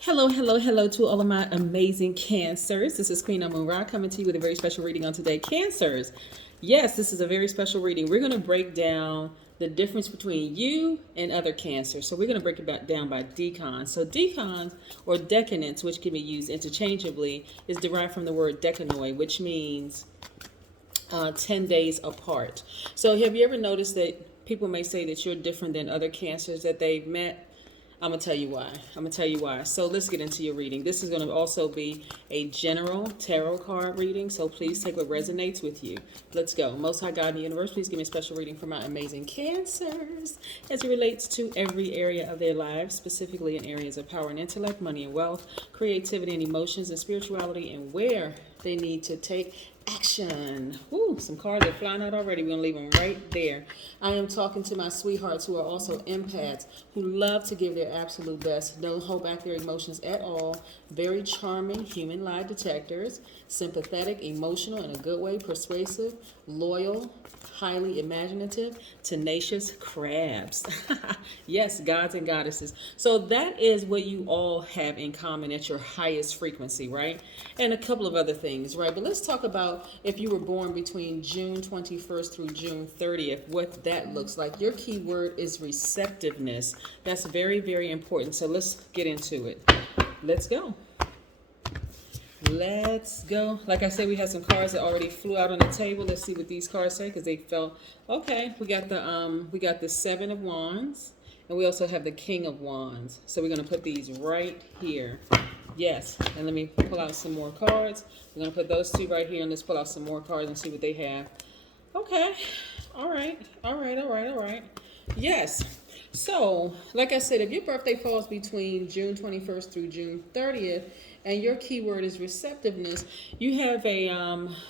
Hello, hello, hello to all of my amazing Cancers. This is Queen Amun Ra coming to you with a very special reading on today. Cancers. Yes, this is a very special reading. We're going to break down the difference between you and other Cancers. So we're going to break it down by Decan. So Decans or decadence, which can be used interchangeably, is derived from the word decanoi, which means 10 days apart. So have you ever noticed that people may say that you're different than other Cancers that they've met? I'm going to tell you why. So let's get into your reading. This is going to also be a general tarot card reading. So please take what resonates with you. Let's go. Most High God in the universe, please give me a special reading for my amazing Cancers as it relates to every area of their lives, specifically in areas of power and intellect, money and wealth, creativity and emotions and spirituality, and where they need to take action. Woo, some cards are flying out already. We're going to leave them right there. I am talking to my sweethearts who are also empaths, who love to give their absolute best, don't hold back their emotions at all, very charming human lie detectors, sympathetic, emotional in a good way, persuasive, loyal, highly imaginative, tenacious crabs. Yes, gods and goddesses. So that is what you all have in common at your highest frequency, right? And a couple of other things, right? But let's talk about if you were born between June 21st through June 30th, what that looks like. Your key word is receptiveness. That's very, very important. So let's get into it. Let's go. Let's go. Like I said, we have some cards that already flew out on the table. Let's see what these cards say because they fell. Okay, we got the Seven of Wands, and we also have the King of Wands. So we're gonna put these right here. Yes, and let me pull out some more cards. We're gonna put those two right here, and let's pull out some more cards and see what they have. Okay. All right. Yes. So, like I said, if your birthday falls between June 21st through June 30th, and your keyword is receptiveness, you have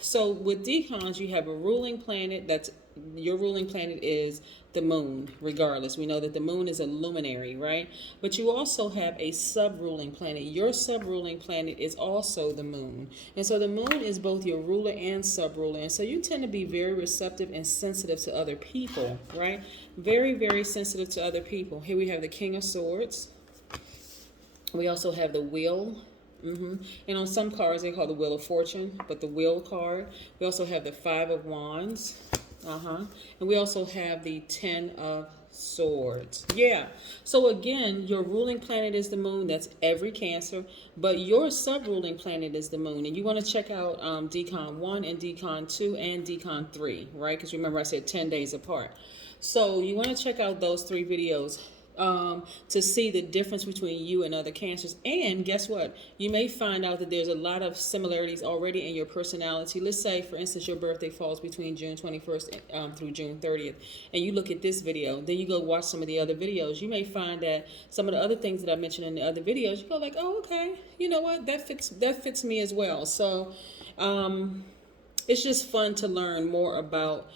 so with decons, you have a ruling planet your ruling planet is the moon, regardless. We know that the moon is a luminary, right? But you also have a sub-ruling planet. Your sub-ruling planet is also the moon. And so the moon is both your ruler and sub-ruler. And so you tend to be very receptive and sensitive to other people, right? Very, very sensitive to other people. Here we have the King of Swords. We also have the Wheel. And on some cards, they call the Wheel of Fortune, but the Wheel card. We also have the Five of Wands. And we also have the Ten of Swords. Yeah. So again, your ruling planet is the moon. That's every Cancer. But your sub-ruling planet is the moon. And you want to check out Decon 1 and Decon 2 and Decon 3, right? Because remember I said 10 days apart. So you want to check out those 3 videos to see the difference between you and other Cancers. And guess what? You may find out that there's a lot of similarities already in your personality. Let's say, for instance, your birthday falls between June 21st through June 30th, and you look at this video, then you go watch some of the other videos. You may find that some of the other things that I mentioned in the other videos, you go like, oh, okay, you know what? That fits me as well. So it's just fun to learn more about,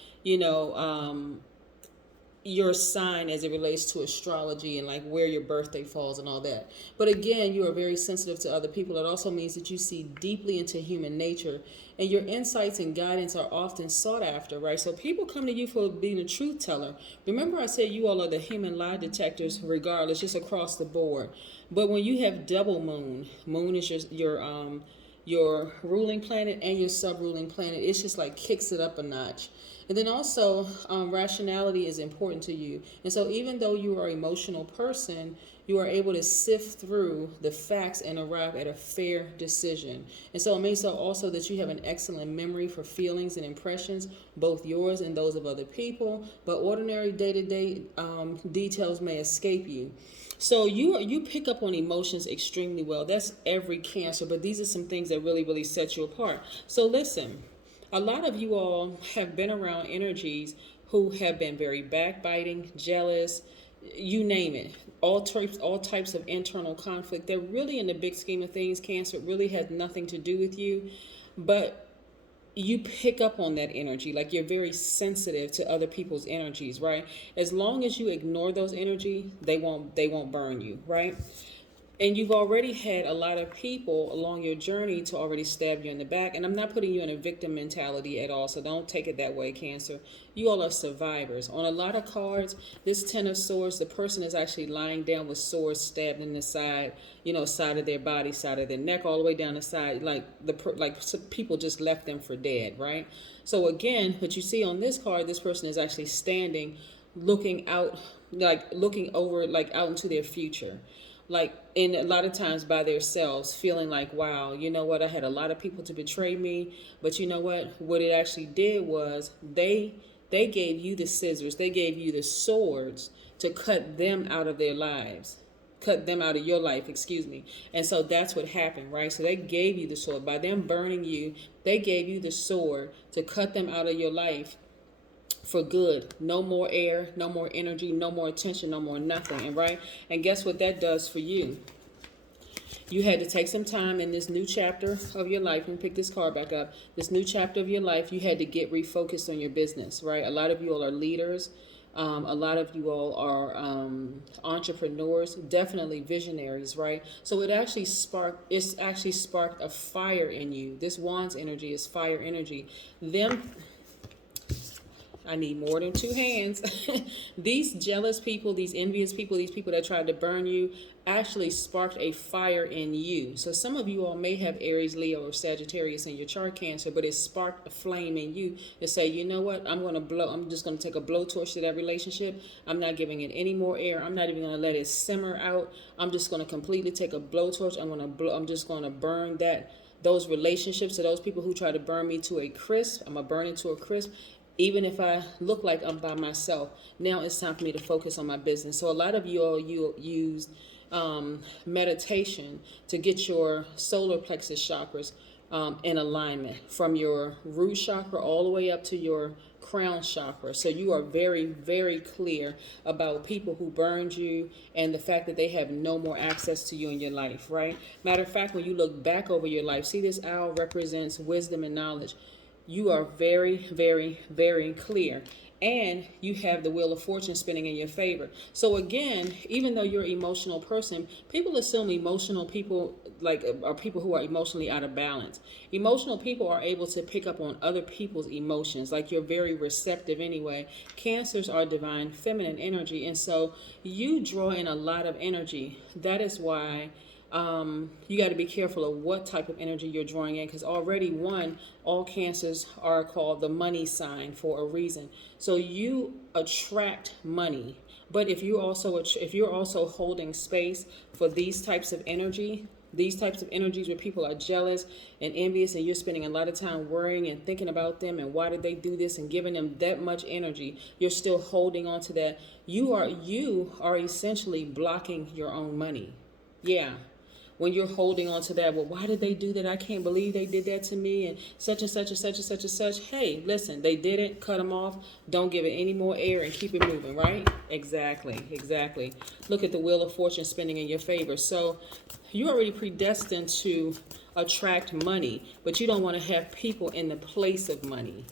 your sign as it relates to astrology and like where your birthday falls and all that. But again, you are very sensitive to other people. It also means that you see deeply into human nature, and your insights and guidance are often sought after, right? So people come to you for being a truth teller. Remember I said you all are the human lie detectors regardless, just across the board. But when you have double moon is your ruling planet and your sub-ruling planet, it's just like kicks it up a notch. And then also, rationality is important to you. And so even though you are an emotional person, you are able to sift through the facts and arrive at a fair decision. And so it means also that you have an excellent memory for feelings and impressions, both yours and those of other people. But ordinary day-to-day details may escape you. So you pick up on emotions extremely well. That's every Cancer, but these are some things that really, really set you apart. So listen. A lot of you all have been around energies who have been very backbiting, jealous, you name it. All types of internal conflict. They're really, in the big scheme of things, Cancer, it really has nothing to do with you. But you pick up on that energy. Like, you're very sensitive to other people's energies, right? As long as you ignore those energy, they won't burn you, right? And you've already had a lot of people along your journey to already stab you in the back. And I'm not putting you in a victim mentality at all, so don't take it that way, Cancer. You all are survivors. On a lot of cards, this Ten of Swords, the person is actually lying down with swords stabbed in the side, side of their body, side of their neck, all the way down the side, like people just left them for dead, right? So again, what you see on this card, this person is actually standing, looking out, looking over, out into their future. And a lot of times by themselves, feeling like, wow, you know what, I had a lot of people to betray me, but you know what it actually did was they gave you the scissors, they gave you the swords to cut them out of their lives, cut them out of your life, excuse me. And so that's what happened, right? So they gave you the sword. By them burning you, they gave you the sword to cut them out of your life for good. No more air, no more energy, no more attention, no more nothing. And right? And guess what that does for you? You had to take some time in this new chapter of your life, and pick this card back up. This new chapter of your life, you had to get refocused on your business, right? A lot of you all are leaders. A lot of you all are entrepreneurs, definitely visionaries, right? So it's actually sparked a fire in you. This Wands energy is fire energy. I need more than two hands. These jealous people, these envious people, these people that tried to burn you, actually sparked a fire in you. So some of you all may have Aries, Leo, or Sagittarius in your chart, Cancer, but it sparked a flame in you to say, you know what, I'm just going to take a blowtorch to that relationship. I'm not giving it any more air. I'm not even going to let it simmer out. I'm just going to completely take a blowtorch. I'm just going to burn those relationships, to those people who try to burn me to a crisp. I'm going to burn it to a crisp. Even if I look like I'm by myself, now it's time for me to focus on my business. So a lot of you all use meditation to get your solar plexus chakras in alignment, from your root chakra all the way up to your crown chakra. So you are very, very clear about people who burned you and the fact that they have no more access to you in your life, right? Matter of fact, when you look back over your life, see, this owl represents wisdom and knowledge. You are very, very, very clear. And you have the Wheel of Fortune spinning in your favor. So again, even though you're an emotional person, people assume emotional people are people who are emotionally out of balance. Emotional people are able to pick up on other people's emotions. You're very receptive anyway. Cancers are divine feminine energy. And so you draw in a lot of energy. That is why you got to be careful of what type of energy you're drawing in, because already all Cancers are called the money sign for a reason. So you attract money, but if you're also holding space for these types of energies where people are jealous and envious, and you're spending a lot of time worrying and thinking about them and why did they do this and giving them that much energy, you're still holding on to that. You are essentially blocking your own money. Yeah. When you're holding on to that, well, why did they do that? I can't believe they did that to me, and such and such and such and such and such. Hey, listen, they did it. Cut them off. Don't give it any more air and keep it moving, right? Exactly. Look at the Wheel of Fortune spinning in your favor. So you're already predestined to attract money, but you don't want to have people in the place of money.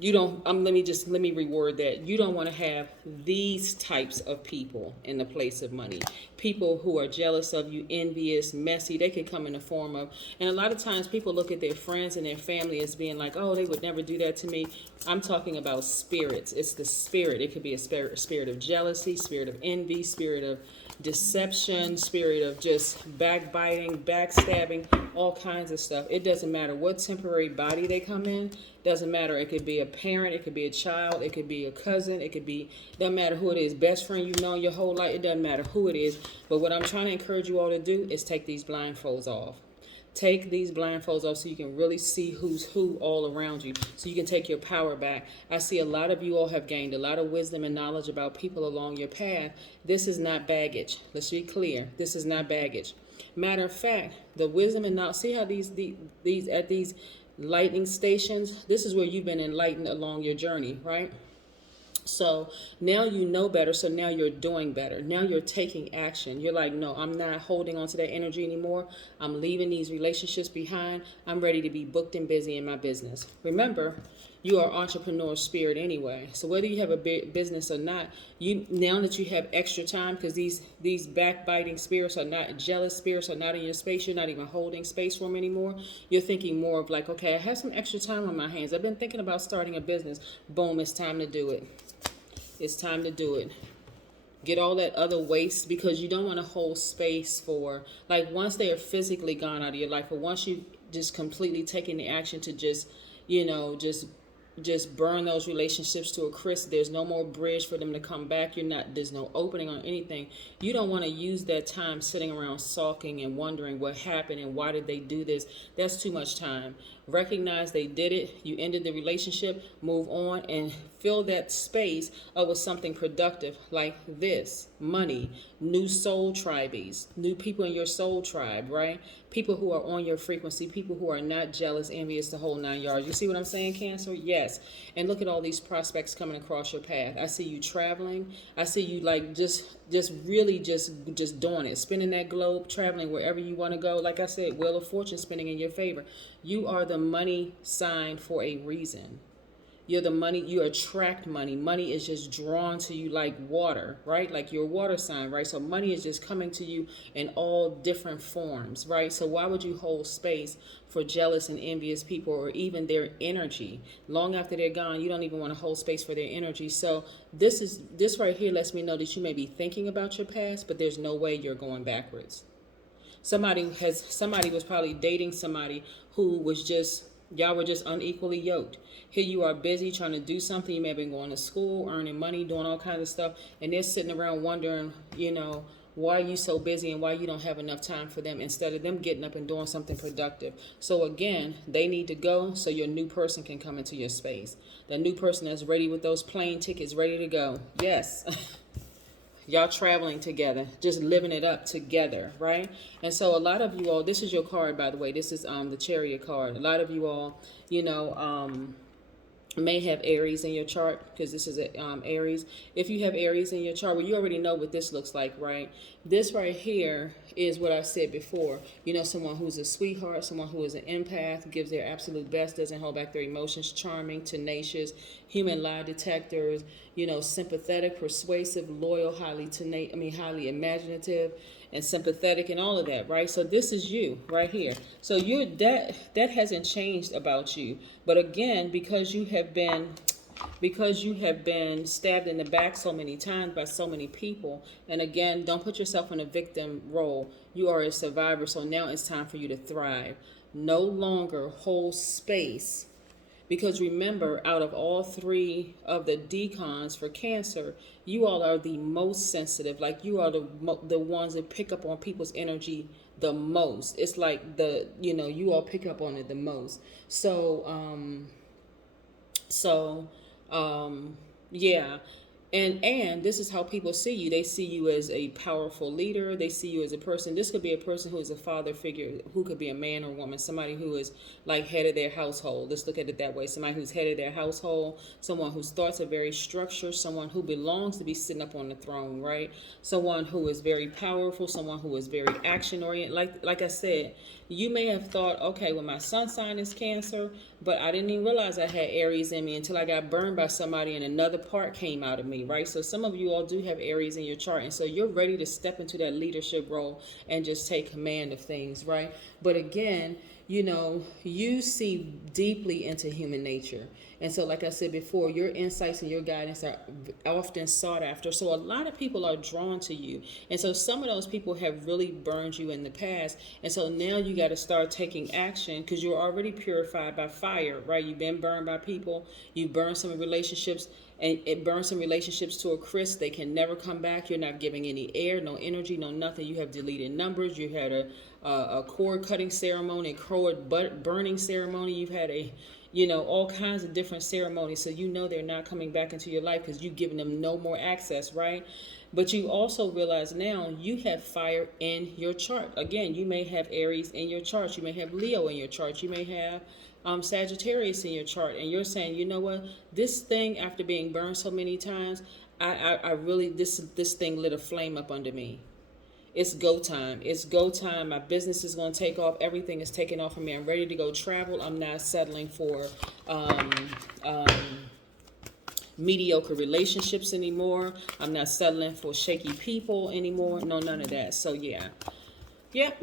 You don't, let me reword that. You don't want to have these types of people in the place of money. People who are jealous of you, envious, messy. They can come in the form of, and a lot of times people look at their friends and their family as being like, oh, they would never do that to me. I'm talking about spirits. It's the spirit. It could be a spirit of jealousy, spirit of envy, spirit of deception, spirit of just backbiting, backstabbing, all kinds of stuff. It doesn't matter what temporary body they come in. Doesn't matter. It could be a parent, it could be a child, it could be a cousin, doesn't matter who it is, best friend you've known your whole life. It doesn't matter who it is. But what I'm trying to encourage you all to do is take these blindfolds off. Take these blindfolds off so you can really see who's who all around you, so you can take your power back. I see a lot of you all have gained a lot of wisdom and knowledge about people along your path. This is not baggage. Let's be clear. This is not baggage. Matter of fact, the wisdom and knowledge, see how these at these lightning stations, this is where you've been enlightened along your journey, right? So now you know better, so now you're doing better. Now you're taking action. You're like, no, I'm not holding on to that energy anymore. I'm leaving these relationships behind. I'm ready to be booked and busy in my business. Remember, You are entrepreneur spirit anyway. So whether you have a business or not, you now that you have extra time, because these backbiting spirits are not, jealous spirits are not in your space. You're not even holding space for them anymore. You're thinking more of like, okay, I have some extra time on my hands. I've been thinking about starting a business. Boom, it's time to do it. It's time to do it. Get all that other waste, because you don't want to hold space for, like, once they are physically gone out of your life, or once you just completely taking the action to just, just burn those relationships to a crisp. There's no more bridge for them to come back. There's no opening on anything. You don't want to use that time sitting around sulking and wondering what happened and why did they do this. That's too much time. Recognize they did it. You ended the relationship. Move on and fill that space with something productive like this: money, new soul tribees, new people in your soul tribe, right? People who are on your frequency, people who are not jealous, envious, the whole 9 yards. You see what I'm saying, Cancer? Yes. And look at all these prospects coming across your path. I see you traveling. I see you like just really just doing it, spinning that globe, traveling wherever you want to go. Like I said, Wheel of Fortune spinning in your favor. You are the money sign for a reason. You're the money, you attract money. Money is just drawn to you like water, right? Like your water sign, right? So money is just coming to you in all different forms, right? So why would you hold space for jealous and envious people, or even their energy? Long after they're gone, you don't even want to hold space for their energy. So this right here lets me know that you may be thinking about your past, but there's no way you're going backwards. Somebody was probably dating somebody who was just, y'all were just unequally yoked. Here you are busy trying to do something. You may have been going to school, earning money, doing all kinds of stuff, and they're sitting around wondering, why are you so busy and why you don't have enough time for them, instead of them getting up and doing something productive. So again, they need to go so your new person can come into your space. The new person that's ready with those plane tickets, ready to go. Yes. Y'all traveling together, just living it up together, right? And so a lot of you all, this is your card, by the way. This is the Chariot card. A lot of you all, may have Aries in your chart, because this is a Aries. If you have Aries in your chart, well, you already know what this looks like, right? This right here is what I said before. Someone who's a sweetheart, someone who is an empath, gives their absolute best, doesn't hold back their emotions, charming, tenacious, human lie detectors, sympathetic, persuasive, loyal, highly imaginative and sympathetic and all of that, right? So this is you right here. So you're that hasn't changed about you. But again, because you have been stabbed in the back so many times by so many people, and again, don't put yourself in a victim role. You are a survivor, so now it's time for you to thrive. No longer hold space. Because remember, out of all three of the decans for Cancer, you all are the most sensitive. Like, you are the ones that pick up on people's energy the most. It's like you all pick up on it the most. Yeah. And this is how people see you. They see you as a powerful leader. They see you as a person. This could be a person who is a father figure, who could be a man or woman, somebody who is like head of their household. Let's look at it that way. Somebody who's head of their household, someone whose thoughts are very structured, someone who belongs to be sitting up on the throne, right? Someone who is very powerful, someone who is very action oriented. Like I said, you may have thought, okay, well, my sun sign is Cancer, but I didn't even realize I had Aries in me until I got burned by somebody and another part came out of me, right? So some of you all do have Aries in your chart, and so you're ready to step into that leadership role and just take command of things, right? But again, you see deeply into human nature. And so, like I said before, your insights and your guidance are often sought after. So a lot of people are drawn to you. And so some of those people have really burned you in the past. And so now you got to start taking action, because you're already purified by fire, right? You've been burned by people. You burned some relationships, and it burns some relationships to a crisp. They can never come back. You're not giving any air, no energy, no nothing. You have deleted numbers. You had a cord cutting ceremony, a cord burning ceremony. You've had all kinds of different ceremonies. So they're not coming back into your life because you've given them no more access, right? But you also realize now you have fire in your chart. Again, you may have Aries in your chart. You may have Leo in your chart. You may have Sagittarius in your chart. And you're saying, you know what? This thing, after being burned so many times, I really, this thing lit a flame up under me. it's go time. It's go time. My business is going to take off. Everything is taking off for me. I'm ready to go travel. I'm not settling for mediocre relationships anymore. I'm not settling for shaky people anymore. No, none of that. So yeah. Yep.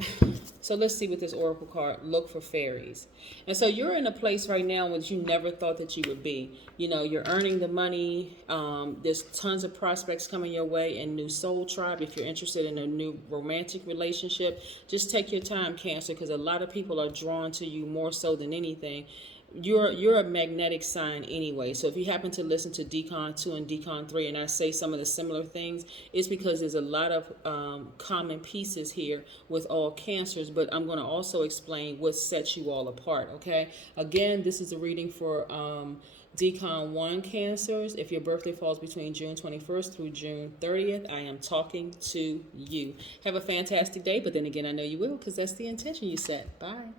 So let's see what this oracle card, look for fairies. And so you're in a place right now which you never thought that you would be. You know, you're earning the money. There's tons of prospects coming your way and new soul tribe. If you're interested in a new romantic relationship, just take your time, Cancer, because a lot of people are drawn to you more so than anything. You're a magnetic sign anyway. So if you happen to listen to Decan 2 and Decan 3 and I say some of the similar things, it's because there's a lot of common pieces here with all Cancers, but I'm going to also explain what sets you all apart, okay? Again, this is a reading for Decan 1 Cancers. If your birthday falls between June 21st through June 30th, I am talking to you. Have a fantastic day, but then again, I know you will because that's the intention you set. Bye.